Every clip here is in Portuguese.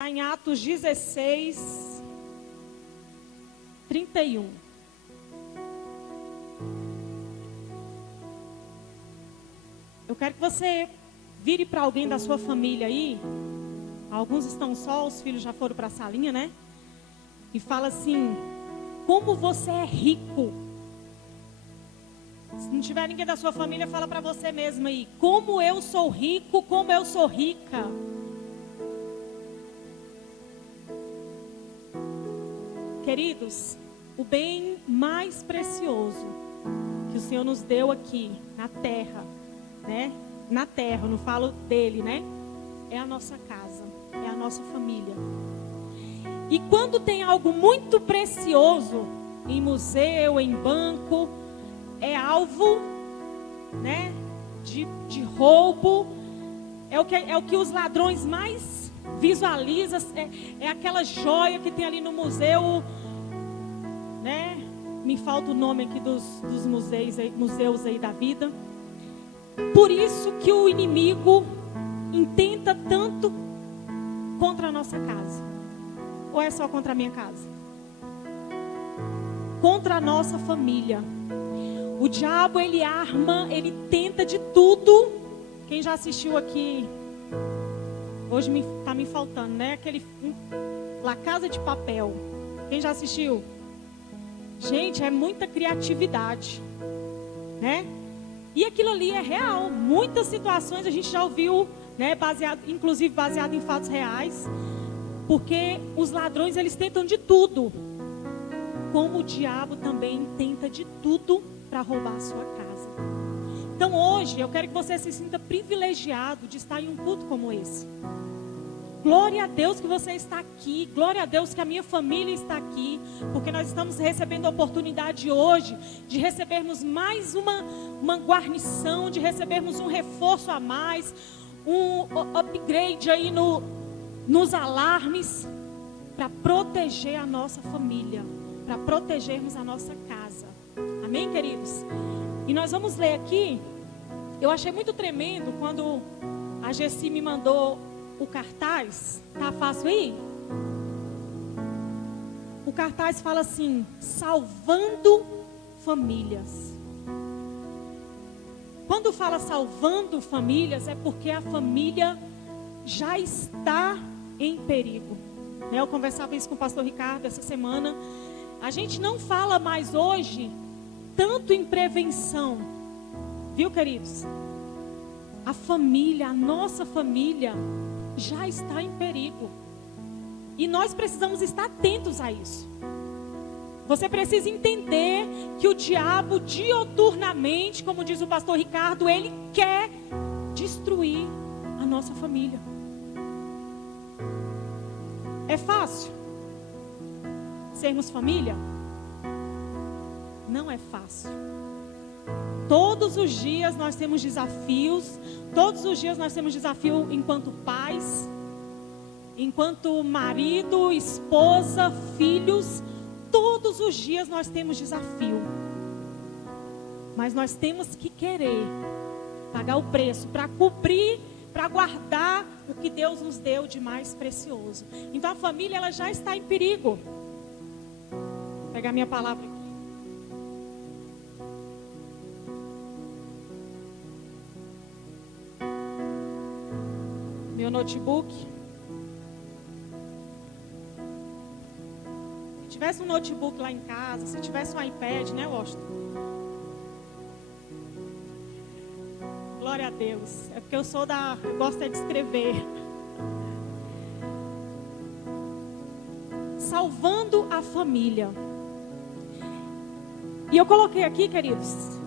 Em Atos 16, 31. Eu quero que você vire para alguém da sua família aí. Alguns estão só, os filhos já foram para a salinha, né? E fala assim: como você é rico. Se não tiver ninguém da sua família, fala para você mesmo aí: como eu sou rico, como eu sou rica. Queridos, o bem mais precioso que o Senhor nos deu aqui na terra, né? Na terra, eu não falo dele, né? É a nossa casa, é a nossa família. E quando tem algo muito precioso em museu, em banco, é alvo, né? De roubo, é o que os ladrões mais visualizam, é aquela joia que tem ali no museu, né? Me falta o nome aqui dos museus aí da vida. Por isso que o inimigo intenta tanto contra a nossa casa. Ou é só contra a minha casa? Contra a nossa família. O diabo, ele arma, ele tenta de tudo. Quem já assistiu aqui, hoje tá me faltando, né? Aquele La Casa de Papel. Quem já assistiu? Gente, é muita criatividade, né? E aquilo ali é real. Muitas situações a gente já ouviu, né? Inclusive baseado em fatos reais. Porque os ladrões, eles tentam de tudo. Como o diabo também tenta de tudo para roubar a sua casa. Então hoje eu quero que você se sinta privilegiado de estar em um culto como esse. Glória a Deus que você está aqui. Glória a Deus que a minha família está aqui. Porque nós estamos recebendo a oportunidade hoje de recebermos mais uma guarnição, de recebermos um reforço a mais, um upgrade aí nos alarmes, para proteger a nossa família, para protegermos a nossa casa. Amém, queridos? E nós vamos ler aqui. Eu achei muito tremendo quando a Gessi me mandou o cartaz. Tá fácil aí? O cartaz fala assim: salvando famílias. Quando fala salvando famílias, é porque a família já está em perigo. Eu conversava isso com o pastor Ricardo essa semana. A gente não fala mais hoje tanto em prevenção, viu, queridos? A família, a nossa família já está em perigo. E nós precisamos estar atentos a isso. Você precisa entender que o diabo dioturnamente, como diz o pastor Ricardo, ele quer destruir a nossa família. É fácil sermos família? Não é fácil. Todos os dias nós temos desafios. Todos os dias nós temos desafio enquanto pais, enquanto marido, esposa, filhos. Todos os dias nós temos desafio. Mas nós temos que querer pagar o preço para cumprir, para guardar o que Deus nos deu de mais precioso. Então a família, ela já está em perigo. Vou pegar minha palavra aqui. Meu notebook. Se tivesse um notebook lá em casa, se tivesse um iPad, né, Washington? Glória a Deus. É porque eu gosto de escrever. Salvando a família. E eu coloquei aqui, queridos,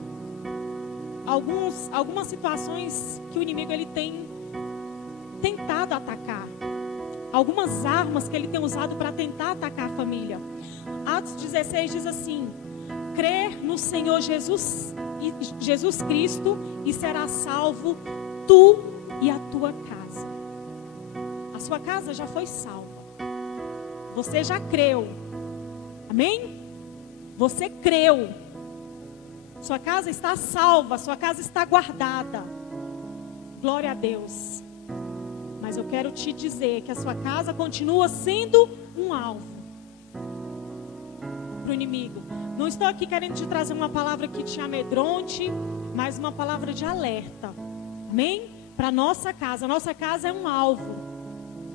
algumas situações que o inimigo ele tem tentado atacar. Algumas armas que ele tem usado para tentar atacar a família. Atos 16 diz assim: crer no Senhor Jesus Cristo e será salvo tu e a tua casa. A sua casa já foi salva. Você já creu. Amém? Você creu. Sua casa está salva, sua casa está guardada. Glória a Deus. Mas eu quero te dizer que a sua casa continua sendo um alvo para o inimigo. Não estou aqui querendo te trazer uma palavra que te amedronte, mas uma palavra de alerta. Amém? Para a nossa casa. A nossa casa é um alvo.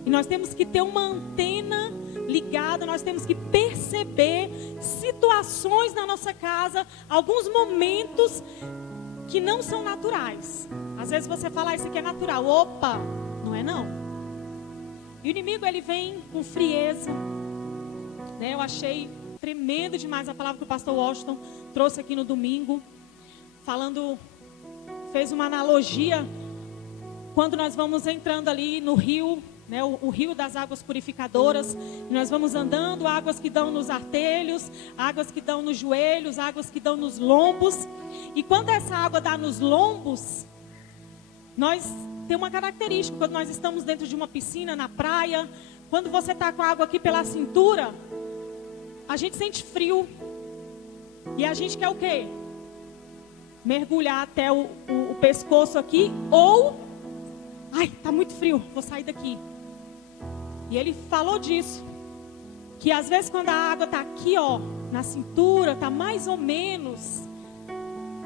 E nós temos que ter uma antena ligada, nós temos que perceber situações na nossa casa, alguns momentos que não são naturais. Às vezes você fala, isso aqui é natural. Opa, não é não. E o inimigo, ele vem com frieza, né? Eu achei tremendo demais a palavra que o pastor Washington trouxe aqui no domingo, fez uma analogia, quando nós vamos entrando ali no rio, né, o rio das águas purificadoras, nós vamos andando, águas que dão nos artelhos, águas que dão nos joelhos, águas que dão nos lombos. E quando essa água dá nos lombos, nós tem uma característica, quando nós estamos dentro de uma piscina, na praia, quando você está com a água aqui pela cintura, a gente sente frio. E a gente quer o quê? Mergulhar até o pescoço aqui, ou, ai, está muito frio, vou sair daqui. E ele falou disso, que às vezes quando a água está aqui, ó, na cintura, está mais ou menos,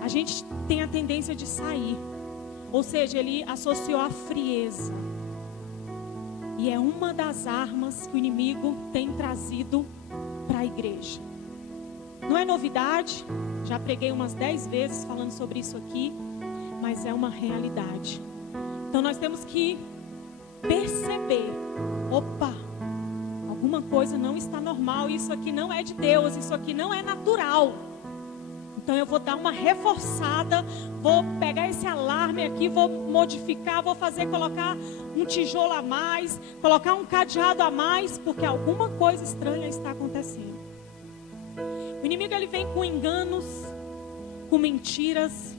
a gente tem a tendência de sair. Ou seja, ele associou a frieza. E é uma das armas que o inimigo tem trazido para a igreja. Não é novidade, já preguei umas 10 vezes falando sobre isso aqui, mas é uma realidade. Então nós temos que perceber, opa, alguma coisa não está normal, isso aqui não é de Deus, isso aqui não é natural. Então eu vou dar uma reforçada, vou pegar esse alarme aqui, vou modificar, vou colocar um tijolo a mais, colocar um cadeado a mais, porque alguma coisa estranha está acontecendo. O inimigo, ele vem com enganos, com mentiras,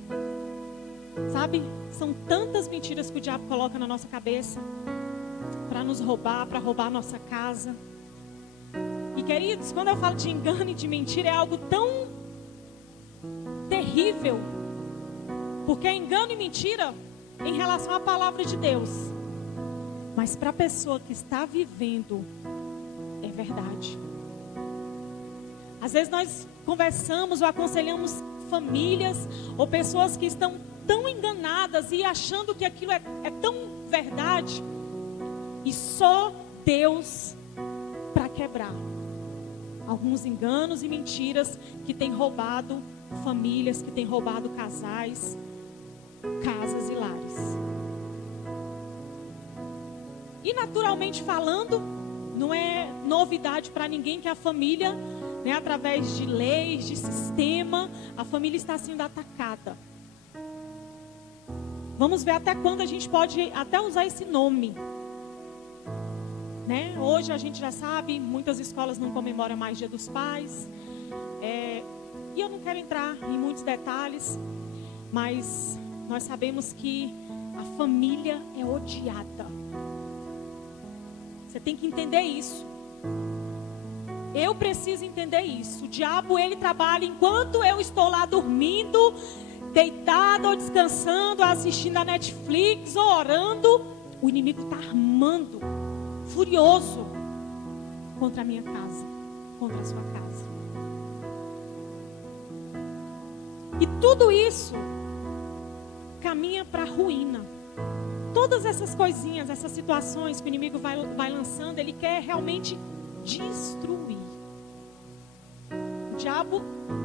sabe? São tantas mentiras que o diabo coloca na nossa cabeça para nos roubar, para roubar a nossa casa. E queridos, quando eu falo de engano e de mentira, é algo tão terrível, porque é engano e mentira em relação à palavra de Deus, mas para a pessoa que está vivendo, é verdade. Às vezes nós conversamos ou aconselhamos famílias ou pessoas que estão tão enganadas e achando que aquilo é tão verdade, e só Deus para quebrar alguns enganos e mentiras que têm roubado famílias, que têm roubado casais, casas e lares. E naturalmente falando, não é novidade para ninguém que a família, né, através de leis, de sistema, a família está sendo atacada. Vamos ver até quando a gente pode até usar esse nome, né? Hoje a gente já sabe, muitas escolas não comemoram mais Dia dos Pais, e eu não quero entrar em muitos detalhes, mas nós sabemos que a família é odiada. Você tem que entender isso. Eu preciso entender isso. O diabo, ele trabalha enquanto eu estou lá dormindo, deitado ou descansando, assistindo a Netflix ou orando. O inimigo está armando, furioso, contra a minha casa, contra a sua casa. E tudo isso caminha para a ruína. Todas essas coisinhas, essas situações que o inimigo vai lançando, ele quer realmente destruir. O diabo,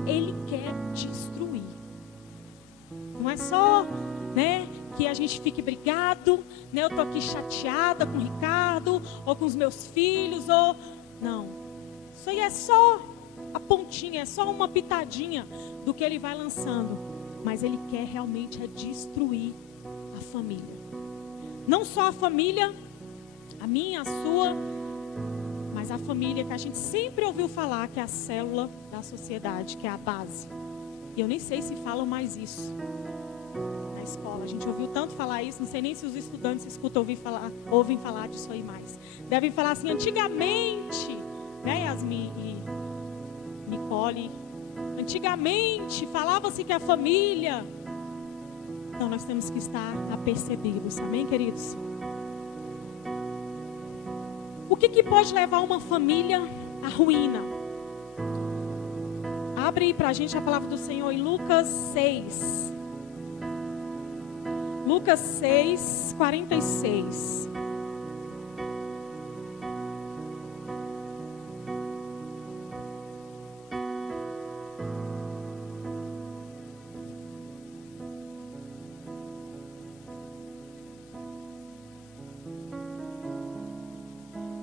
ele quer destruir. Não é só, né, que a gente fique brigado, né, eu tô aqui chateada com o Ricardo, ou com os meus filhos, ou... Não. Isso aí é só a pontinha, é só uma pitadinha do que ele vai lançando. Mas ele quer realmente destruir a família. Não só a família, a minha, a sua, mas a família que a gente sempre ouviu falar, que é a célula da sociedade, que é a base. E eu nem sei se falam mais isso na escola. A gente ouviu tanto falar isso, não sei nem se os estudantes ouvem falar disso aí mais. Devem falar assim, antigamente, né, Yasmin e Nicole, antigamente falava-se que a família... Então nós temos que estar apercebidos, amém, queridos? O que pode levar uma família à ruína? Abre aí para a gente a palavra do Senhor em Lucas 6. Lucas 6, 46.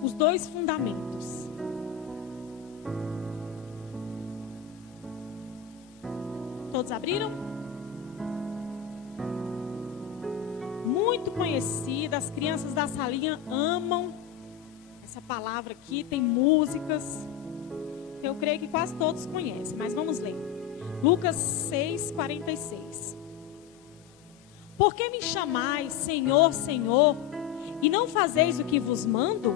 Os dois fundamentos. Todos abriram? Muito conhecida, as crianças da salinha amam essa palavra aqui, tem músicas. Eu creio que quase todos conhecem, mas vamos ler. Lucas 6, 46. Por que me chamais Senhor, Senhor, e não fazeis o que vos mando?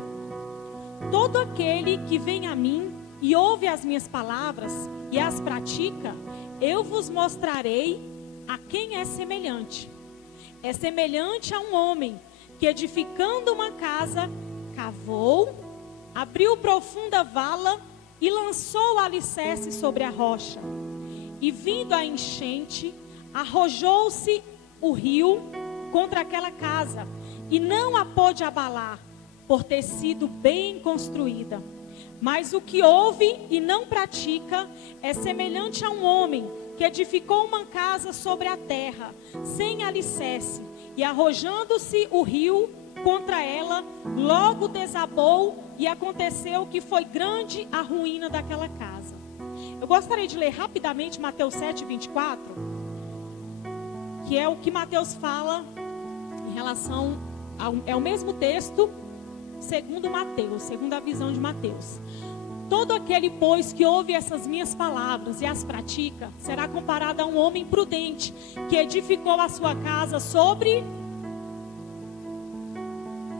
Todo aquele que vem a mim e ouve as minhas palavras e as pratica, eu vos mostrarei a quem é semelhante. É semelhante a um homem que, edificando uma casa, cavou, abriu profunda vala e lançou o alicerce sobre a rocha. E vindo a enchente, arrojou-se o rio contra aquela casa, e não a pôde abalar, por ter sido bem construída. Mas o que ouve e não pratica é semelhante a um homem que edificou uma casa sobre a terra, sem alicerce, e arrojando-se o rio contra ela, logo desabou, e aconteceu que foi grande a ruína daquela casa. Eu gostaria de ler rapidamente Mateus 7, 24, que é o que Mateus fala em relação é o mesmo texto, segundo Mateus, segundo a visão de Mateus. Todo aquele, pois, que ouve essas minhas palavras e as pratica, será comparado a um homem prudente, que edificou a sua casa sobre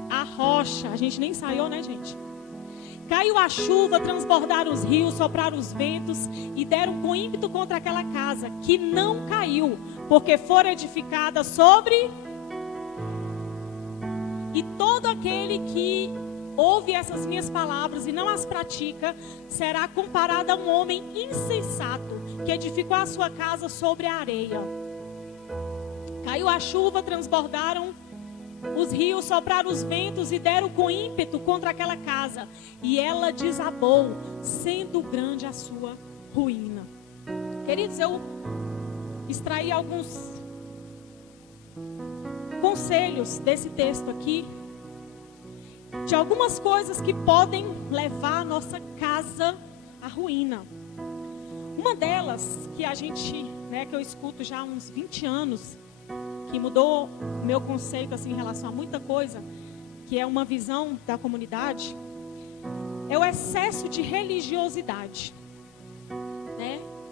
a rocha. A gente nem ensaiou, né, gente? Caiu a chuva, transbordaram os rios, sopraram os ventos e deram com ímpeto contra aquela casa, que não caiu, porque fora edificada sobre... E todo aquele que ouve essas minhas palavras e não as pratica, será comparado a um homem insensato, que edificou a sua casa sobre a areia. Caiu a chuva, transbordaram os rios, sopraram os ventos e deram com ímpeto contra aquela casa. E ela desabou, sendo grande a sua ruína. Queridos, eu extraí alguns conselhos desse texto aqui, de algumas coisas que podem levar a nossa casa à ruína. Uma delas, que a gente, que eu escuto já há uns 20 anos, que mudou o meu conceito assim, em relação a muita coisa, que é uma visão da comunidade, é o excesso de religiosidade.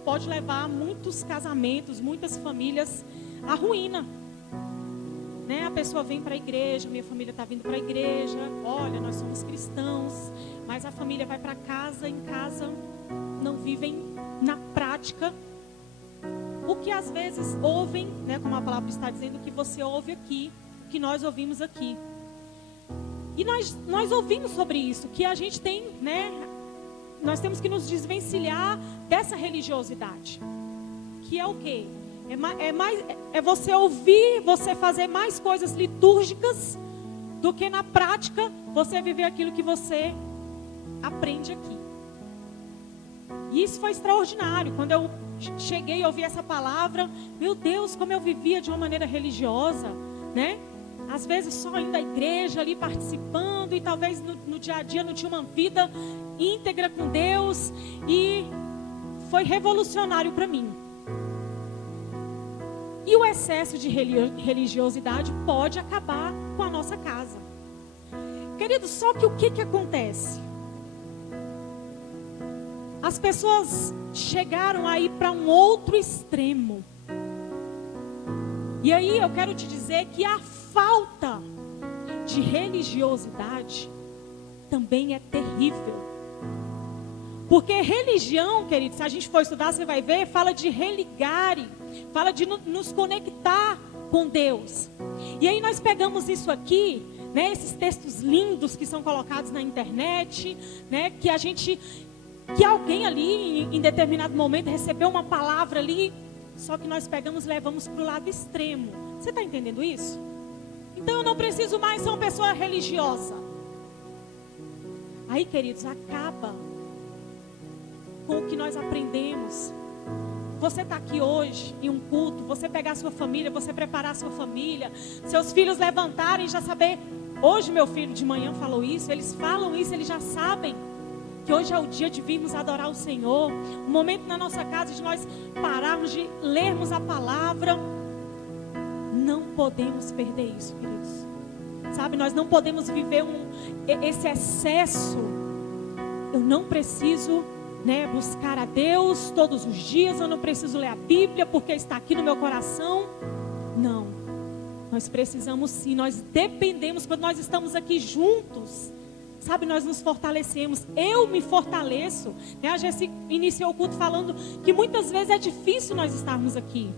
Pode levar muitos casamentos, muitas famílias à ruína. A pessoa vem para a igreja, minha família está vindo para a igreja, olha, nós somos cristãos, mas a família vai para casa, em casa não vivem na prática o que às vezes ouvem, como a palavra está dizendo, que você ouve aqui, que nós ouvimos aqui. E nós ouvimos sobre isso, que a gente tem, nós temos que nos desvencilhar dessa religiosidade, que é o quê? É você ouvir, você fazer mais coisas litúrgicas do que na prática você viver aquilo que você aprende aqui. E isso foi extraordinário. Quando eu cheguei e ouvi essa palavra, meu Deus, como eu vivia de uma maneira religiosa, Às vezes só indo à igreja ali participando e talvez no dia a dia não tinha uma vida íntegra com Deus, e foi revolucionário para mim. E o excesso de religiosidade pode acabar com a nossa casa. Querido, só que o que acontece? As pessoas chegaram aí para um outro extremo. E aí eu quero te dizer que a falta de religiosidade também é terrível. Porque religião, querido, se a gente for estudar, você vai ver, fala de religare, fala de nos conectar com Deus. E aí nós pegamos isso aqui, né, esses textos lindos que são colocados na internet, né, que alguém ali em determinado momento recebeu uma palavra ali, só que nós pegamos e levamos para o lado extremo. Você está entendendo isso? Então eu não preciso mais ser uma pessoa religiosa. Aí, queridos, acaba com o que nós aprendemos. Você está aqui hoje em um culto, você pegar a sua família, você preparar a sua família, seus filhos levantarem e já saber. Hoje meu filho de manhã falou isso, eles falam isso, eles já sabem que hoje é o dia de virmos adorar o Senhor. Um momento na nossa casa de nós pararmos de lermos a palavra. Não podemos perder isso, queridos. Sabe, nós não podemos viver esse excesso. Eu não preciso, né, buscar a Deus todos os dias. Eu não preciso ler a Bíblia porque está aqui no meu coração. Não. Nós precisamos sim. Nós dependemos quando nós estamos aqui juntos. Sabe, nós nos fortalecemos. Eu me fortaleço, né? A gente iniciou o culto falando que muitas vezes é difícil nós estarmos aqui.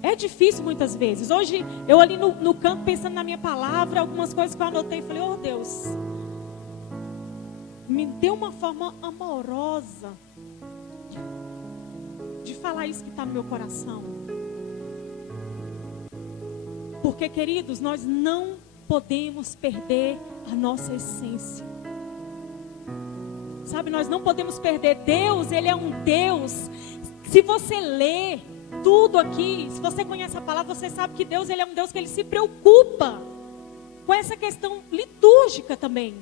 É difícil muitas vezes. Hoje eu ali no canto pensando na minha palavra, algumas coisas que eu anotei, falei, oh Deus, me dê uma forma amorosa de falar isso que está no meu coração. Porque, queridos, nós não podemos perder a nossa essência. Sabe, nós não podemos perder. Deus, Ele é um Deus. Se você lê tudo aqui, se você conhece a palavra, você sabe que Deus, Ele é um Deus que Ele se preocupa com essa questão litúrgica também.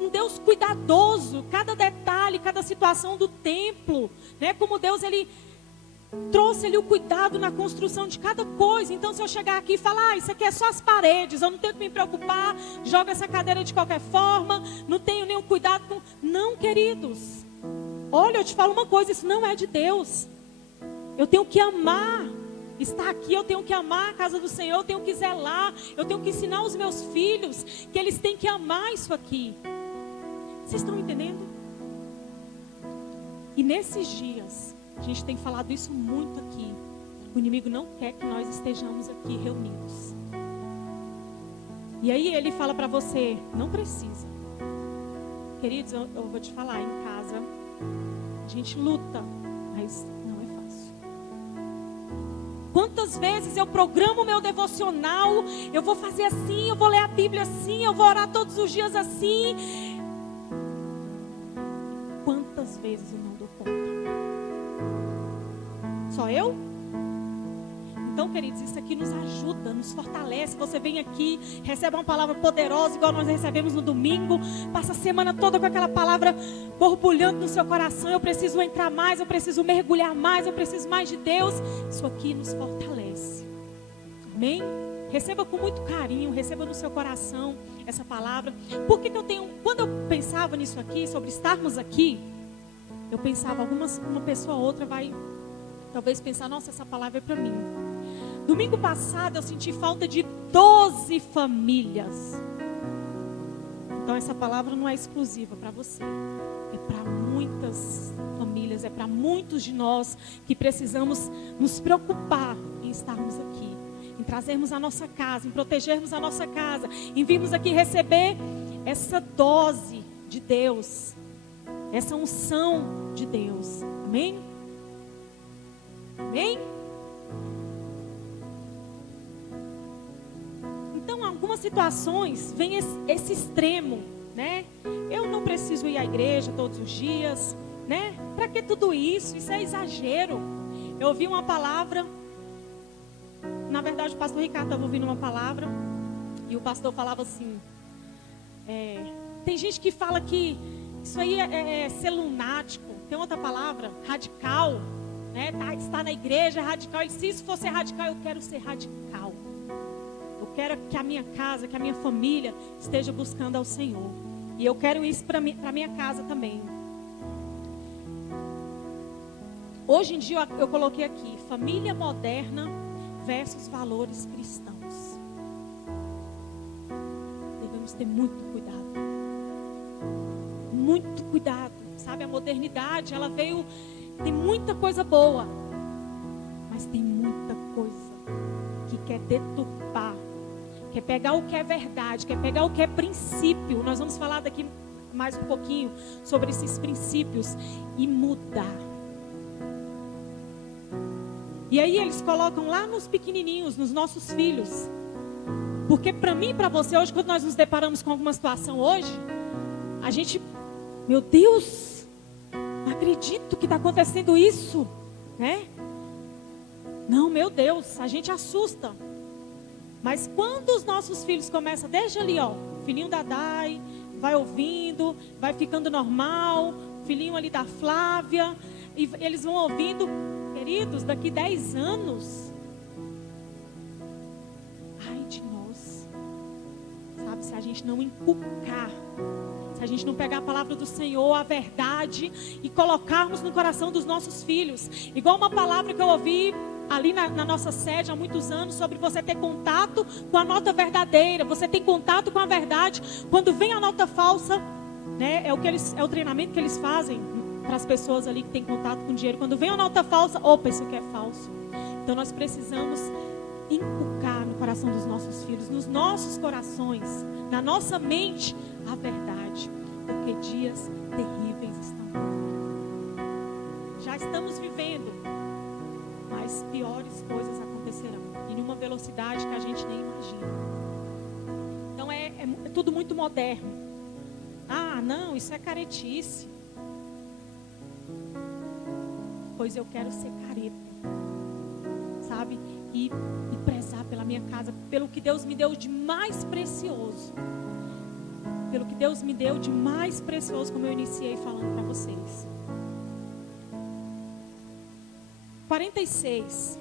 Um Deus cuidadoso, cada detalhe, cada situação do templo, né? Como Deus, Ele trouxe ali o cuidado na construção de cada coisa. Então, se eu chegar aqui e falar, isso aqui é só as paredes, eu não tenho que me preocupar, jogo essa cadeira de qualquer forma, não tenho nenhum cuidado com... Não, queridos. Olha, eu te falo uma coisa, isso não é de Deus. Eu tenho que amar estar aqui, eu tenho que amar a casa do Senhor, eu tenho que zelar, eu tenho que ensinar os meus filhos que eles têm que amar isso aqui. Vocês estão entendendo? E nesses dias, a gente tem falado isso muito aqui. O inimigo não quer que nós estejamos aqui reunidos. E aí ele fala para você, não precisa. Queridos, eu vou te falar, em casa, a gente luta, mas não é fácil. Quantas vezes eu programo o meu devocional, eu vou fazer assim, eu vou ler a Bíblia assim, eu vou orar todos os dias assim. Quantas vezes eu não dou conta? Só eu? Então, queridos, isso aqui nos ajuda, nos fortalece. Você vem aqui, recebe uma palavra poderosa, igual nós recebemos no domingo. Passa a semana toda com aquela palavra borbulhando no seu coração. Eu preciso entrar mais, eu preciso mergulhar mais, eu preciso mais de Deus. Isso aqui nos fortalece. Amém? Receba com muito carinho, receba no seu coração essa palavra. Por que eu tenho... Quando eu pensava nisso aqui, sobre estarmos aqui, eu pensava, uma pessoa ou outra vai talvez pensar, nossa, essa palavra é para mim. Domingo passado eu senti falta de 12 famílias. Então essa palavra não é exclusiva para você. É para muitas famílias, é para muitos de nós que precisamos nos preocupar em estarmos aqui. Em trazermos a nossa casa, em protegermos a nossa casa. Em virmos aqui receber essa dose de Deus. Essa unção de Deus. Amém? Amém? Então, em algumas situações, vem esse extremo, né? Eu não preciso ir à igreja todos os dias, né? Para que tudo isso? Isso é exagero. Eu ouvi uma palavra, na verdade o pastor Ricardo estava ouvindo uma palavra, e o pastor falava assim, tem gente que fala que isso aí é ser lunático, tem outra palavra, radical, né? Está na igreja, é radical. E se isso for ser radical, eu quero ser radical. Eu quero que a minha casa, que a minha família esteja buscando ao Senhor. E eu quero isso para minha casa também. Hoje em dia eu coloquei aqui, família moderna versus valores cristãos. Devemos ter muito cuidado. Muito cuidado. Sabe, a modernidade, ela veio... Tem muita coisa boa, mas tem muita coisa que quer deturpar, quer pegar o que é verdade, quer pegar o que é princípio. Nós vamos falar daqui mais um pouquinho sobre esses princípios e mudar. E aí eles colocam lá nos pequenininhos, nos nossos filhos. Porque para mim e para você hoje, quando nós nos deparamos com alguma situação hoje, a gente, meu Deus, não acredito que está acontecendo isso, né? Não, meu Deus, a gente assusta. Mas quando os nossos filhos começam, desde ali, ó, filhinho da Dai, vai ouvindo, vai ficando normal, filhinho ali da Flávia, e eles vão ouvindo, queridos, daqui 10 anos, ai de nós, sabe, se a gente não inculcar, se a gente não pegar a palavra do Senhor, a verdade, e colocarmos no coração dos nossos filhos, igual uma palavra que eu ouvi ali na nossa sede há muitos anos, sobre você ter contato com a nota verdadeira. Você tem contato com a verdade. Quando vem a nota falsa, né, é o treinamento que eles fazem para as pessoas ali que têm contato com dinheiro. Quando vem a nota falsa, opa, isso aqui é falso. Então nós precisamos inculcar no coração dos nossos filhos, nos nossos corações, na nossa mente, a verdade, porque dias terríveis estão vindo. Já estamos vivendo, mas piores coisas acontecerão, e numa velocidade que a gente nem imagina. Então é tudo muito moderno. Ah, não, isso é caretice. Pois eu quero ser careta, sabe? E prezar pela minha casa, pelo que Deus me deu de mais precioso. Pelo que Deus me deu de mais precioso, como eu iniciei falando para vocês. 46,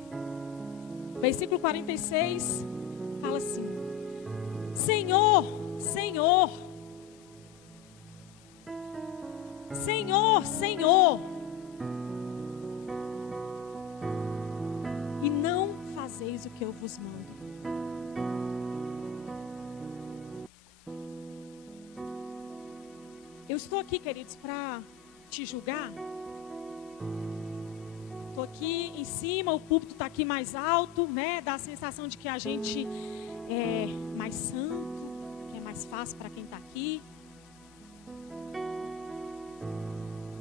versículo 46, fala assim: Senhor, Senhor, Senhor, Senhor, e não fazeis o que eu vos mando. Eu estou aqui, queridos, para te julgar. Estou aqui em cima, o púlpito está aqui mais alto, né? Dá a sensação de que a gente é mais santo, que é mais fácil para quem está aqui.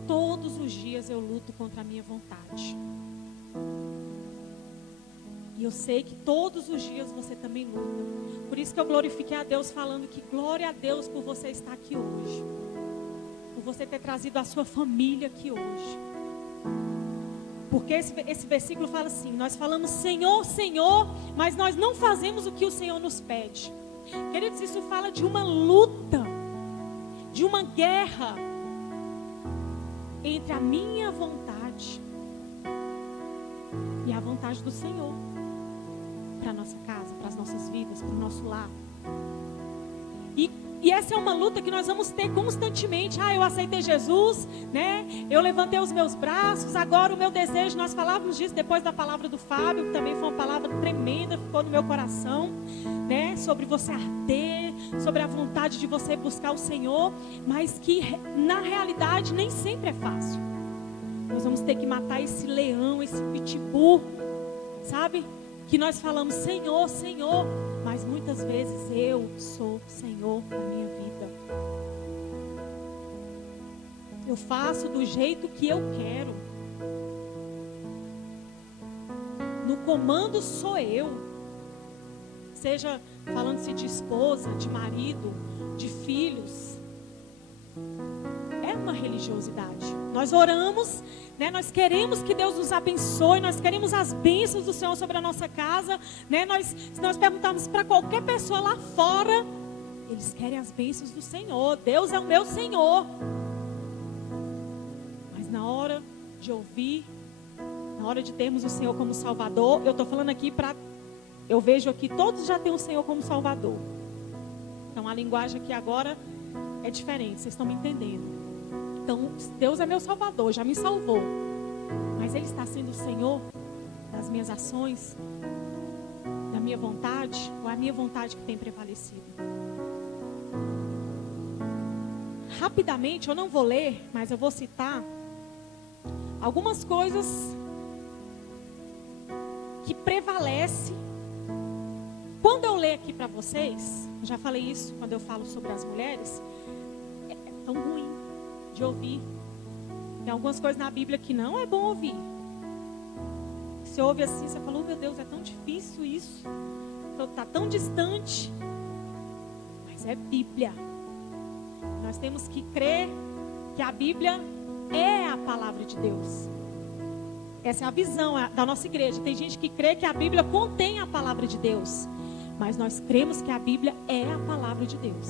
Todos os dias eu luto contra a minha vontade. E eu sei que todos os dias você também luta. Por isso que eu glorifiquei a Deus falando que glória a Deus por você estar aqui hoje. Por você ter trazido a sua família aqui hoje. Porque esse versículo fala assim: nós falamos Senhor, Senhor, mas nós não fazemos o que o Senhor nos pede. Queridos, isso fala de uma luta, de uma guerra entre a minha vontade e a vontade do Senhor para a nossa casa, para as nossas vidas, para o nosso lar. E essa é uma luta que nós vamos ter constantemente. Ah, eu aceitei Jesus, né? Eu levantei os meus braços, agora o meu desejo, nós falávamos disso depois da palavra do Fábio, que também foi uma palavra tremenda, ficou no meu coração, né? Sobre você arder, sobre a vontade de você buscar o Senhor, mas que na realidade nem sempre é fácil. Nós vamos ter que matar esse leão, esse pitbull, sabe? Que nós falamos Senhor, Senhor, mas muitas vezes eu sou Senhor da minha vida. Eu faço do jeito que eu quero. No comando sou eu. Seja falando-se de esposa, de marido, de filhos. É uma religiosidade. Nós oramos, né? Nós queremos que Deus nos abençoe, nós queremos as bênçãos do Senhor sobre a nossa casa, né? Se nós perguntarmos para qualquer pessoa lá fora, eles querem as bênçãos do Senhor. Deus é o meu Senhor. Mas na hora de ouvir, na hora de termos o Senhor como Salvador, eu estou falando aqui eu vejo aqui, todos já têm o Senhor como Salvador. Então a linguagem aqui agora é diferente, vocês estão me entendendo. Então, Deus é meu Salvador, já me salvou. Mas Ele está sendo o Senhor das minhas ações, da minha vontade, ou é a minha vontade que tem prevalecido? Rapidamente, eu não vou ler, mas eu vou citar algumas coisas que prevalecem quando eu ler aqui para vocês, eu já falei isso quando eu falo sobre as mulheres, é tão ruim de ouvir. Tem algumas coisas na Bíblia que não é bom ouvir. Você ouve assim, você fala, oh, meu Deus, é tão difícil isso. Está tão distante. Mas é Bíblia. Nós temos que crer que a Bíblia é a palavra de Deus. Essa é a visão da nossa igreja. Tem gente que crê que a Bíblia contém a palavra de Deus. Mas nós cremos que a Bíblia é a palavra de Deus.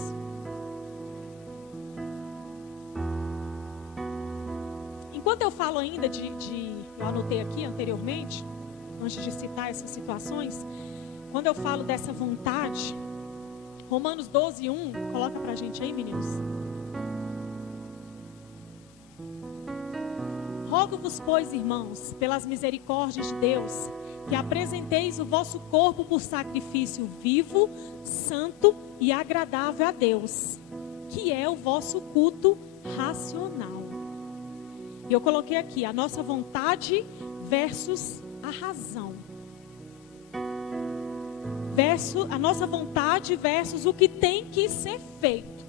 Enquanto eu falo ainda eu anotei aqui anteriormente, antes de citar essas situações, quando eu falo dessa vontade, Romanos 12:1, coloca pra gente aí, meninos. Rogo-vos, pois, irmãos, pelas misericórdias de Deus, que apresenteis o vosso corpo por sacrifício vivo, santo e agradável a Deus, que é o vosso culto racional. E eu coloquei aqui a nossa vontade versus a razão. A nossa vontade versus o que tem que ser feito.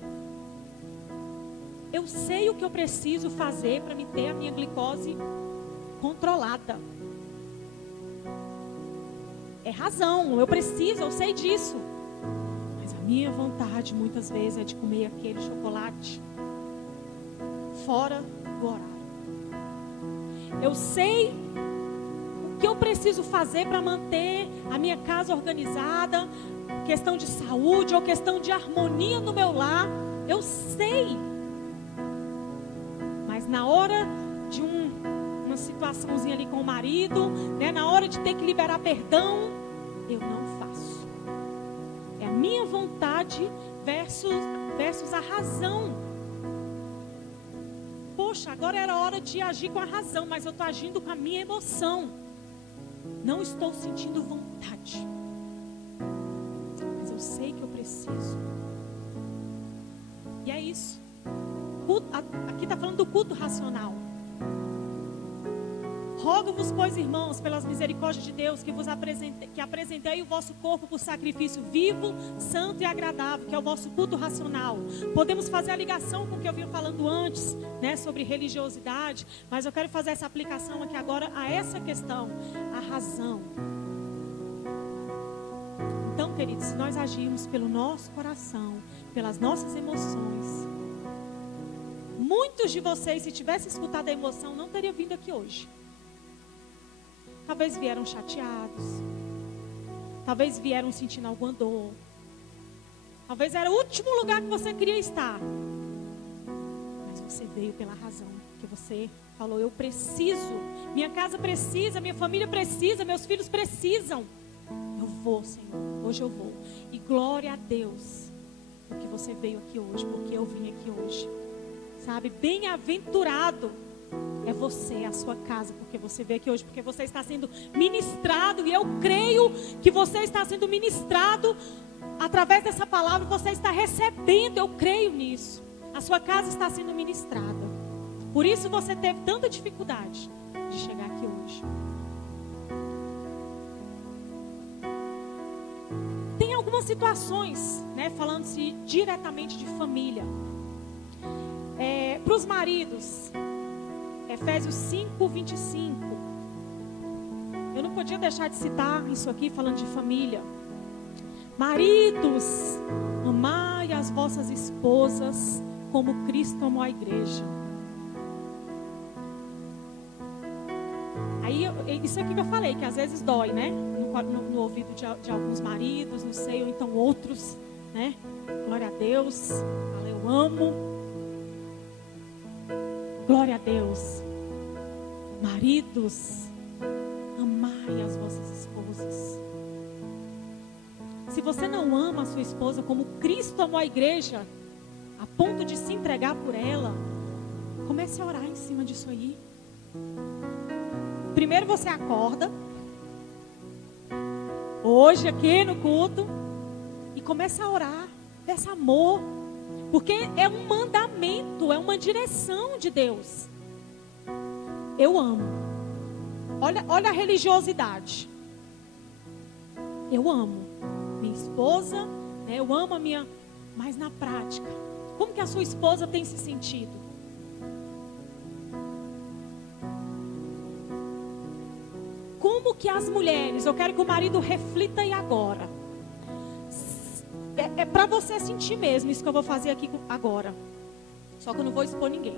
Eu sei o que eu preciso fazer para me ter a minha glicose controlada. É razão, eu sei disso. Mas a minha vontade muitas vezes é de comer aquele chocolate fora do horário. Eu sei o que eu preciso fazer para manter a minha casa organizada, questão de saúde ou questão de harmonia no meu lar. Eu sei. Mas na hora de uma situaçãozinha ali com o marido, né, na hora de ter que liberar perdão, eu não faço. É a minha vontade versus a razão. Poxa, agora era hora de agir com a razão, mas eu estou agindo com a minha emoção. Não estou sentindo vontade. Mas eu sei que eu preciso. E é isso. Aqui está falando do culto racional. Rogo-vos, pois, irmãos, pelas misericórdias de Deus, que apresentei o vosso corpo por sacrifício vivo, santo e agradável, que é o vosso culto racional. Podemos fazer a ligação com o que eu vinha falando antes, né, sobre religiosidade, mas eu quero fazer essa aplicação aqui agora a essa questão, a razão. Então, queridos, se nós agirmos pelo nosso coração, pelas nossas emoções, muitos de vocês, se tivessem escutado a emoção, não teriam vindo aqui hoje. Talvez vieram chateados. Talvez vieram sentindo alguma dor. Talvez era o último lugar que você queria estar. Mas você veio pela razão. Porque você falou, eu preciso. Minha casa precisa, minha família precisa, meus filhos precisam. Eu vou, Senhor. Hoje eu vou. E glória a Deus. Porque você veio aqui hoje. Porque eu vim aqui hoje. Sabe, bem-aventurado é você, a sua casa, porque você veio aqui hoje, porque você está sendo ministrado, e eu creio que você está sendo ministrado através dessa palavra, você está recebendo, eu creio nisso. A sua casa está sendo ministrada. Por isso você teve tanta dificuldade de chegar aqui hoje. Tem algumas situações, né, falando-se diretamente de família. Para os maridos, Efésios 5:25. Eu não podia deixar de citar isso aqui falando de família. Maridos, amai as vossas esposas como Cristo amou a igreja. Aí, isso aqui que eu falei, que às vezes dói, né? No ouvido de alguns maridos, não sei, ou então outros, né? Glória a Deus, eu amo. Glória a Deus. Maridos, amai as vossas esposas. Se você não ama a sua esposa como Cristo amou a igreja, a ponto de se entregar por ela, comece a orar em cima disso aí. Primeiro você acorda, hoje aqui no culto, e começa a orar, peça amor. Porque é um mandamento, é uma direção de Deus. Eu amo. Olha a religiosidade. Eu amo. minha esposa, né? Eu amo a minha... Mas na prática, como que a sua esposa tem se sentido? Como que as mulheres, eu quero que o marido reflita aí agora. É para você sentir mesmo isso que eu vou fazer aqui agora. Só que eu não vou expor ninguém.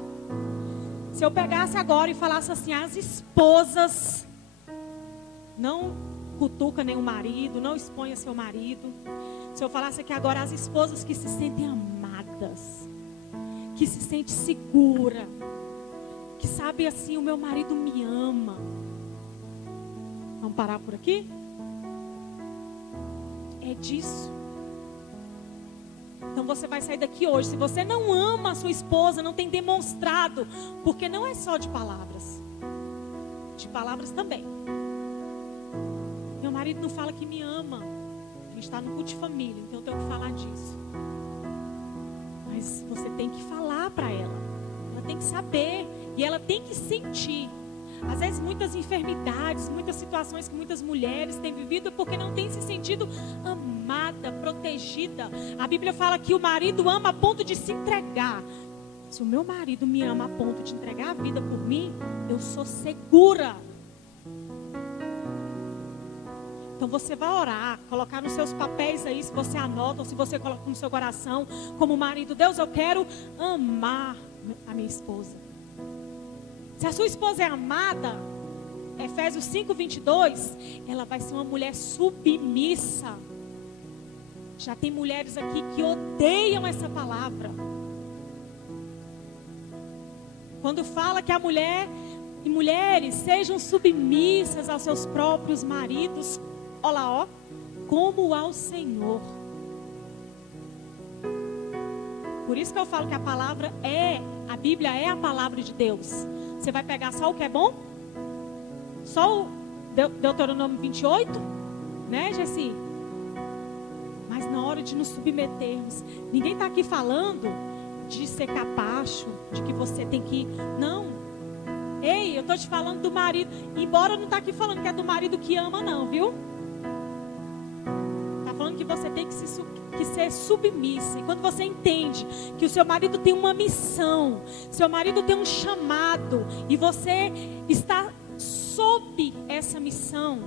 Se eu pegasse agora e falasse assim, as esposas, não cutuca nenhum marido, não exponha seu marido. Se eu falasse aqui agora, as esposas que se sentem amadas, que se sentem segura, que sabe assim, o meu marido me ama. Vamos parar por aqui? É disso. Então você vai sair daqui hoje. Se você não ama a sua esposa, não tem demonstrado, porque não é só de palavras também. Meu marido não fala que me ama. A gente está no culto de família, então eu tenho que falar disso. Mas você tem que falar para ela. Ela tem que saber e ela tem que sentir. Às vezes muitas enfermidades, muitas situações que muitas mulheres têm vivido porque não têm se sentido amada, protegida. A Bíblia fala que o marido ama a ponto de se entregar. Se o meu marido me ama a ponto de entregar a vida por mim, eu sou segura. Então você vai orar, colocar nos seus papéis aí, se você anota ou se você coloca no seu coração, como marido, Deus, eu quero amar a minha esposa. Se a sua esposa é amada, Efésios 5:22, ela vai ser uma mulher submissa. Já tem mulheres aqui que odeiam essa palavra. Quando fala que a mulher e mulheres sejam submissas aos seus próprios maridos, olha lá, ó, como ao Senhor. Por isso que eu falo que a Bíblia é a palavra de Deus. Você vai pegar só o que é bom? Só o Deuteronômio 28? Né, Jessi? Mas na hora de nos submetermos, ninguém está aqui falando de ser capacho, de que você tem que... Não. Ei, eu estou te falando do marido. Embora eu não está aqui falando que é do marido que ama, não, viu? Está falando que você tem que ser submissa. E quando você entende que o seu marido tem uma missão, seu marido tem um chamado, e você está sob essa missão,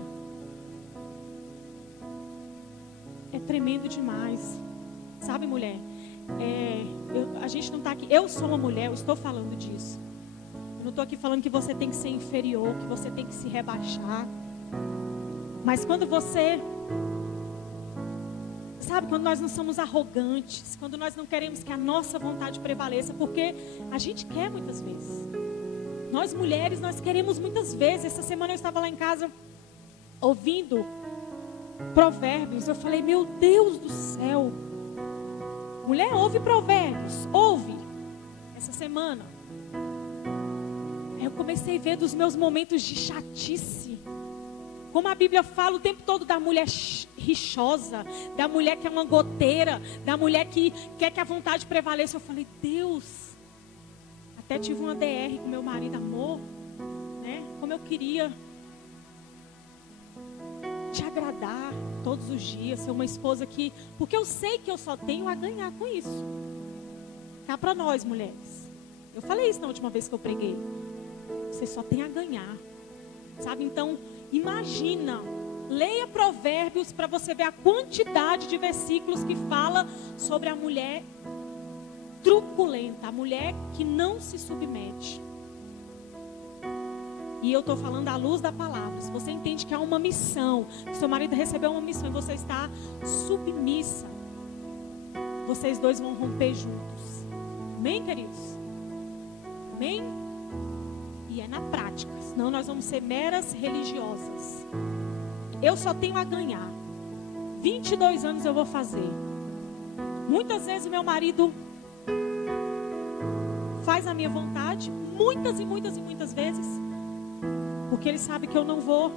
é tremendo demais. Sabe, mulher? A gente não está aqui. Eu sou uma mulher, eu estou falando disso. Eu não estou aqui falando que você tem que ser inferior, que você tem que se rebaixar. Mas quando você... Sabe, quando nós não somos arrogantes, quando nós não queremos que a nossa vontade prevaleça, porque a gente quer muitas vezes. Nós mulheres, nós queremos muitas vezes. Essa semana eu estava lá em casa, ouvindo Provérbios. Eu falei, meu Deus do céu. Mulher, ouve Provérbios, ouve. Essa semana. Aí eu comecei a ver dos meus momentos de chatice. Como a Bíblia fala o tempo todo da mulher rixosa, da mulher que é uma goteira, da mulher que quer que a vontade prevaleça. Eu falei, Deus, até tive uma DR com meu marido, amor, né? Como eu queria te agradar todos os dias, ser uma esposa que... Porque eu sei que eu só tenho a ganhar com isso. Cá para nós, mulheres. Eu falei isso na última vez que eu preguei. Você só tem a ganhar. Sabe, então... Imagina, leia Provérbios para você ver a quantidade de versículos que fala sobre a mulher truculenta, a mulher que não se submete. E eu estou falando à luz da palavra. Se você entende que há uma missão, que seu marido recebeu uma missão e você está submissa, vocês dois vão romper juntos. Amém, queridos? Amém? E é na prática, senão nós vamos ser meras religiosas. Eu só tenho a ganhar. 22 anos eu vou fazer. Muitas vezes o meu marido faz a minha vontade, muitas e muitas e muitas vezes, porque ele sabe que eu não vou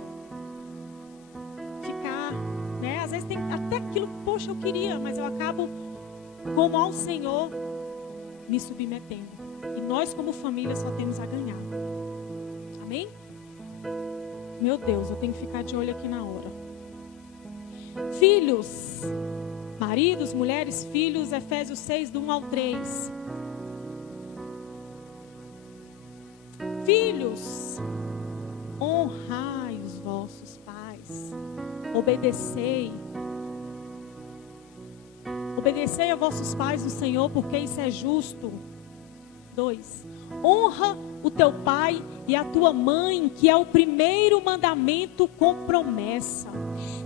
ficar, né? Às vezes tem até aquilo, poxa, eu queria, mas eu acabo, como ao Senhor, me submetendo. E nós como família só temos a ganhar. Amém? Meu Deus, eu tenho que ficar de olho aqui na hora. Filhos, maridos, mulheres, filhos, Efésios 6, do 1 ao 3. Filhos, honrai os vossos pais, obedecei a vossos pais no Senhor, porque isso é justo. 2. Honra o teu pai e a tua mãe, que é o primeiro mandamento com promessa.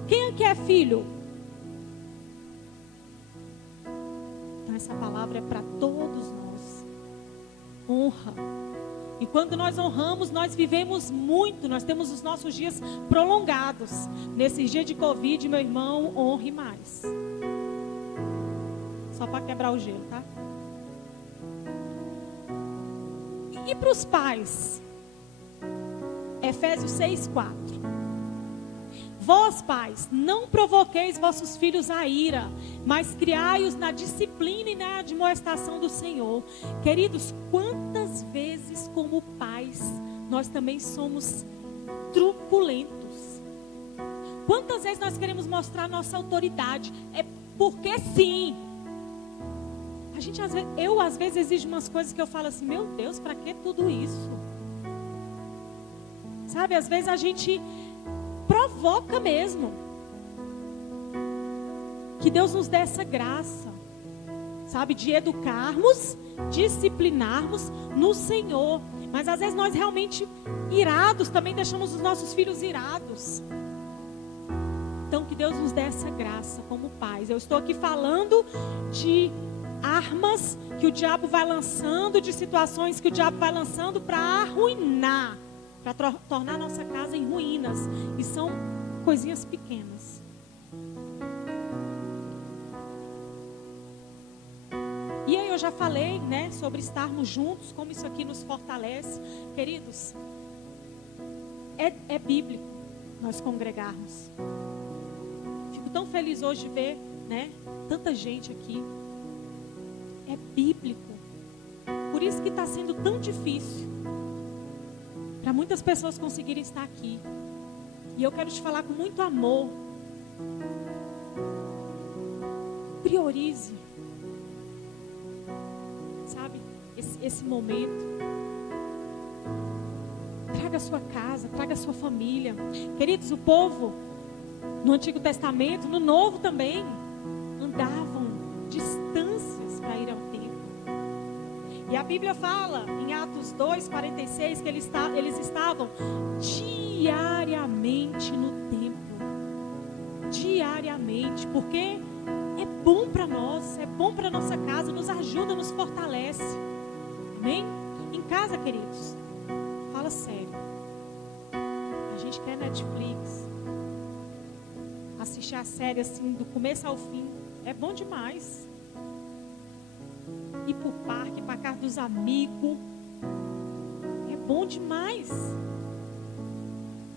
Quem aqui é filho? Então essa palavra é para todos nós. Honra. E quando nós honramos, nós vivemos muito, nós temos os nossos dias prolongados. Nesses dias de Covid, meu irmão, honre mais. Só para quebrar o gelo, tá? E para os pais? Efésios 6, 4. Vós, pais, não provoqueis vossos filhos a ira, mas criai-os na disciplina e na admoestação do Senhor. Queridos, quantas vezes como pais nós também somos truculentos? Quantas vezes nós queremos mostrar nossa autoridade? É porque sim. Eu às vezes exijo umas coisas que eu falo assim, meu Deus, para que tudo isso? Sabe, às vezes a gente provoca mesmo. Que Deus nos dê essa graça, sabe, de educarmos, disciplinarmos no Senhor. Mas às vezes nós realmente irados, também deixamos os nossos filhos irados. Então que Deus nos dê essa graça como pais. Eu estou aqui falando de armas que o diabo vai lançando, de situações que o diabo vai lançando para arruinar, para tornar nossa casa em ruínas. E são coisinhas pequenas. E aí eu já falei, né, sobre estarmos juntos, como isso aqui nos fortalece. Queridos, é bíblico nós congregarmos. Fico tão feliz hoje de ver, né, tanta gente aqui. É bíblico. Por isso que está sendo tão difícil para muitas pessoas conseguirem estar aqui. E eu quero te falar com muito amor. Priorize, sabe, esse momento. Traga a sua casa, traga a sua família. Queridos, o povo no Antigo Testamento, no Novo também, andavam distâncias para ir ao templo. E a Bíblia fala em Atos 2:46 que eles estavam diariamente no templo. Diariamente, porque é bom para nós, é bom para nossa casa, nos ajuda, nos fortalece. Amém? Em casa, queridos, fala sério. A gente quer Netflix, assistir a série assim do começo ao fim, é bom demais. Ir pro parque, pra casa dos amigos, é bom demais.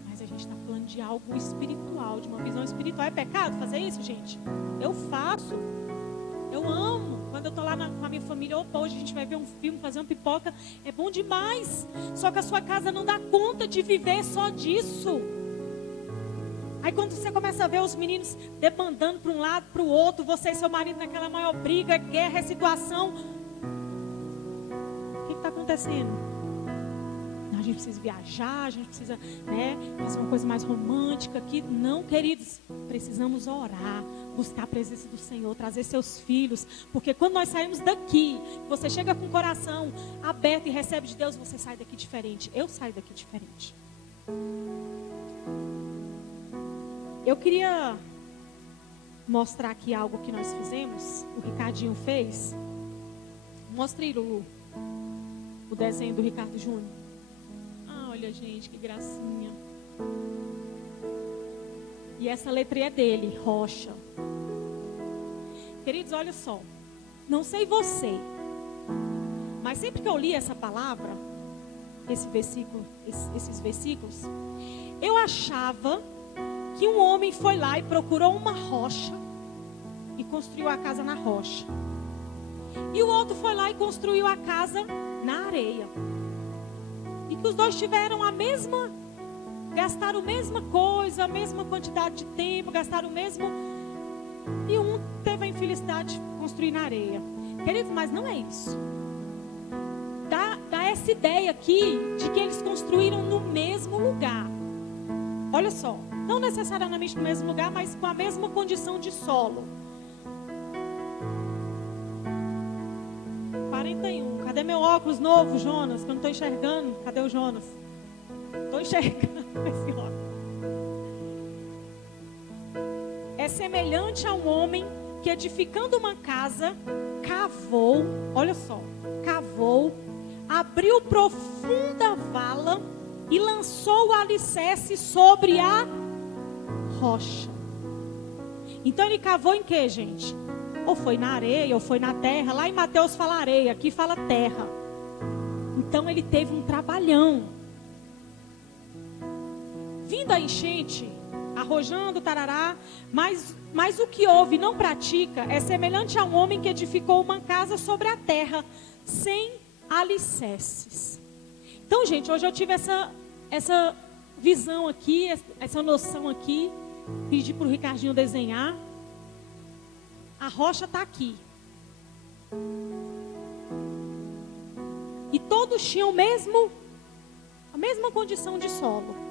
Mas a gente está falando de algo espiritual, de uma visão espiritual. É pecado fazer isso, gente? Eu faço. Eu amo. Quando eu estou lá com a minha família, opa, hoje a gente vai ver um filme, fazer uma pipoca. É bom demais. Só que a sua casa não dá conta de viver só disso. Aí quando você começa a ver os meninos debandando para um lado, para o outro, você e seu marido naquela maior briga, guerra, situação. O que está acontecendo? A gente precisa viajar, a gente precisa, né, fazer uma coisa mais romântica aqui. Não, queridos, precisamos orar, buscar a presença do Senhor, trazer seus filhos. Porque quando nós saímos daqui, você chega com o coração aberto e recebe de Deus, você sai daqui diferente. Eu saio daqui diferente. Eu queria mostrar aqui algo que nós fizemos, o Ricardinho fez. Mostre, Lulu, o desenho do Ricardo Júnior. Ah, olha, gente, que gracinha. E essa letra é dele, Rocha. Queridos, olha só. Não sei você, mas sempre que eu li essa palavra, esses versículos, eu achava que um homem foi lá e procurou uma rocha e construiu a casa na rocha. E o outro foi lá e construiu a casa na areia. E que os dois tiveram a mesma gastaram a mesma coisa, a mesma quantidade de tempo, gastaram o mesmo... E um teve a infelicidade de construir na areia. Queridos, mas não é isso. Dá essa ideia aqui de que eles construíram no mesmo lugar. Olha só, não necessariamente no mesmo lugar, mas com a mesma condição de solo. 41. Cadê meu óculos novo, Jonas? Que eu não estou enxergando. Cadê o Jonas? Estou enxergando esse óculos. É semelhante a um homem que, edificando uma casa, cavou, olha só, cavou, abriu profunda vala e lançou o alicerce sobre a rocha. Então ele cavou em que, gente? Ou foi na areia, ou foi na terra. Lá em Mateus fala areia, aqui fala terra. Então ele teve um trabalhão. Vindo a enchente, arrojando, tarará, mas o que ouve e não pratica é semelhante a um homem que edificou uma casa sobre a terra, sem alicerces. Então, gente, hoje eu tive essa visão aqui, essa noção aqui. Pedi para o Ricardinho desenhar. A rocha está aqui. E todos tinham a mesma condição de solo.